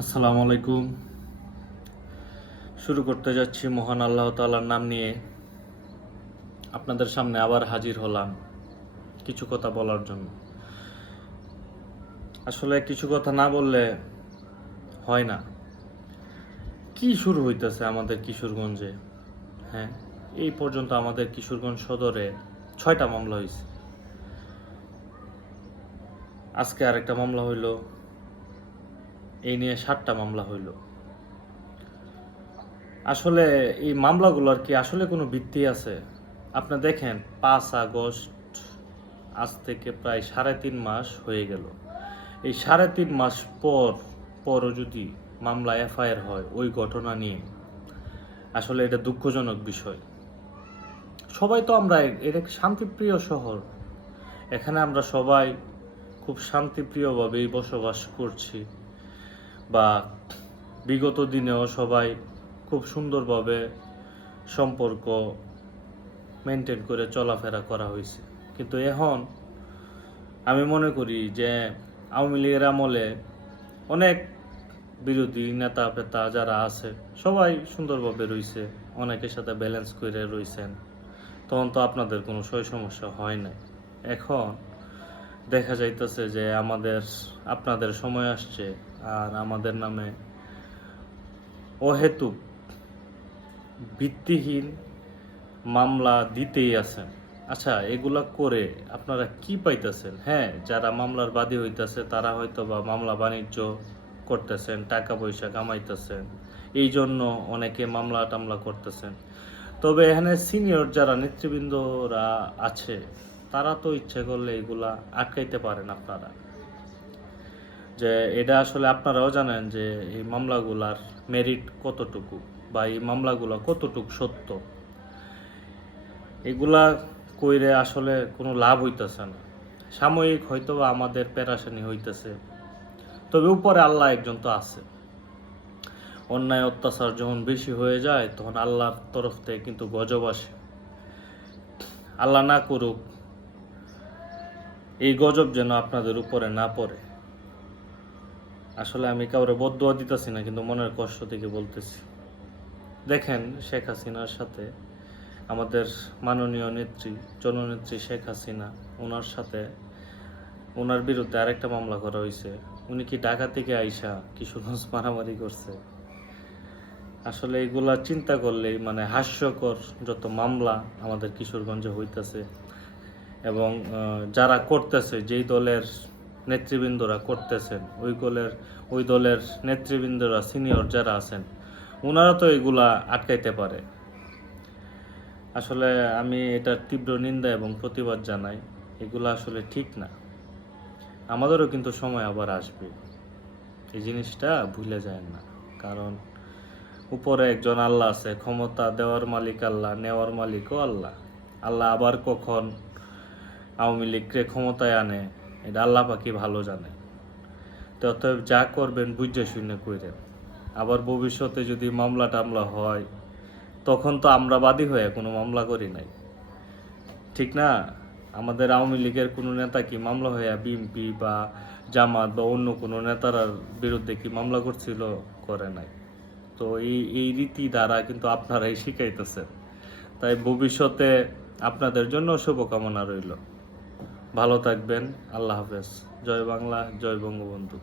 আসসালামু আলাইকুম। শুরু করতে যাচ্ছি মহান আল্লাহ তাআলার নাম নিয়ে। আপনাদের সামনে আবার হাজির হলাম কিছু কথা বলার জন্য। আসলে কিছু কথা না বললে হয় না। কি শুরু হইতেছে আমাদের কিশোরগঞ্জে? হ্যাঁ, এই পর্যন্ত আমাদের কিশোরগঞ্জ সদরে 6টা মামলা হয়েছে। আজকে আরেকটা মামলা হইল, এই নিয়ে 7টা মামলা হইল। আসলে এই মামলাগুলোর কি আসলে কোনো ভিত্তি আছে? আপনি দেখেন 5 আগস্ট আজ থেকে প্রায় 3.5 মাস হয়ে গেল। এই 3.5 মাস পরও যদি মামলা এফআইআর হয় ওই ঘটনা নিয়ে, আসলে এটা দুঃখজনক বিষয়। সবাই তো আমরা, এটা শান্তিপ্রিয় শহর, এখানে আমরা সবাই খুব শান্তিপ্রিয়ভাবেই বসবাস করছি, বা বিগত দিনেও সবাই খুব সুন্দরভাবে সম্পর্ক মেনটেন করে চলাফেরা করা হয়েছে। কিন্তু এখন আমি মনে করি যে আওয়ামী লীগের আমলে অনেক বিরোধী নেতা পেতা যারা আছে সবাই সুন্দরভাবে রয়েছে, অনেকের সাথে ব্যালেন্স করে রয়েছেন, তখন তো আপনাদের কোনো সমস্যা হয় নাই। এখন দেখা যাইতেছে যে আপনাদের সময় আসছে আর আমাদের নামে অহেতুক ভিত্তিহীন মামলা দিতেই আছেন। আচ্ছা, এগুলা করে আপনারা কি পাইতেছেন? হ্যাঁ, যারা মামলার বাদী হইতেছে তারা হয়তো বা মামলা বাণিজ্য করতেছেন, টাকা পয়সা কামাইতেছেন, এই জন্য অনেকে মামলা টামলা করতেছেন। তবে এখানে সিনিয়র যারা নেতৃবৃন্দরা আছে তারা তো ইচ্ছে করলে এগুলা আটকাইতে পারেন আপনারা। যে এটা আসলে আপনারাও জানেন যে এই মামলাগুলার মেরিট কতটুকু, বা এই মামলাগুলো কতটুকু সত্য। এগুলা কইরে আসলে কোনো লাভ হইতেছে না। সাময়িক হয়তো আমাদের পেরেশানি হইতেছে, তবে উপরে আল্লাহ একজন তো আছে। অন্যায় অত্যাচার যখন বেশি হয়ে যায় তখন আল্লাহর তরফ থেকে কিন্তু গজব আসে। আল্লাহ না করুক এই গজব যেন আপনাদের উপরে না পড়ে। আসলে আমি কাউরে বদদুয়া দিতেছি না, কিন্তু মনের কষ্ট থেকে বলতেছি। দেখেন, শেখ হাসিনার সাথে আমাদের মাননীয় নেত্রী, জননেত্রী শেখ হাসিনা, ওনার বিরুদ্ধে আরেকটা মামলা করা হয়েছে। উনি কি ঢাকা থেকে আইসা কিশোরগঞ্জ মারামারি করছে? আসলে এগুলা চিন্তা করলেই মানে হাস্যকর যত মামলা আমাদের কিশোরগঞ্জে হইতেছে। এবং যারা করতেছে, যেই দলের নেতৃবৃন্দরা করতেছেন, ওই দলের নেতৃবৃন্দরা সিনিয়র যারা আছেন ওনারা তো এগুলা আটকাইতে পারে। আসলে আমি এটার তীব্র নিন্দা এবং প্রতিবাদ জানাই। এগুলা আসলে ঠিক না। আমাদেরও কিন্তু সময় আবার আসবে, এই জিনিসটা ভুলে যায় না। কারণ উপরে একজন আল্লাহ আছে, ক্ষমতা দেওয়ার মালিক আল্লাহ, নেওয়ার মালিকও আল্লাহ। আল্লাহ আবার কখন আওয়ামী লীগকে ক্ষমতায় আনে এটা আল্লাহ পাকি ভালো জানে। তো অতএব যা করবেন বুঝে শুনে কইরেন। আবার ভবিষ্যতে যদি মামলা টামলা হয় তখন তো আমরা বাদী হয়ে কোনো মামলা করি নাই, ঠিক না? আমাদের আওয়ামী লীগের কোনো নেতা কি মামলা হয়ে বিএনপি বা জামাত বা অন্য কোনো নেতার বিরুদ্ধে কি মামলা করছিল? করে নাই। তো এই রীতি দ্বারা কিন্তু আপনারাই শিখাইতেছেন। তাই ভবিষ্যতে আপনাদের জন্য শুভকামনা রইল। ভালো থাকবেন। আল্লাহ হাফেজ। জয় বাংলা, জয় বঙ্গবন্ধু।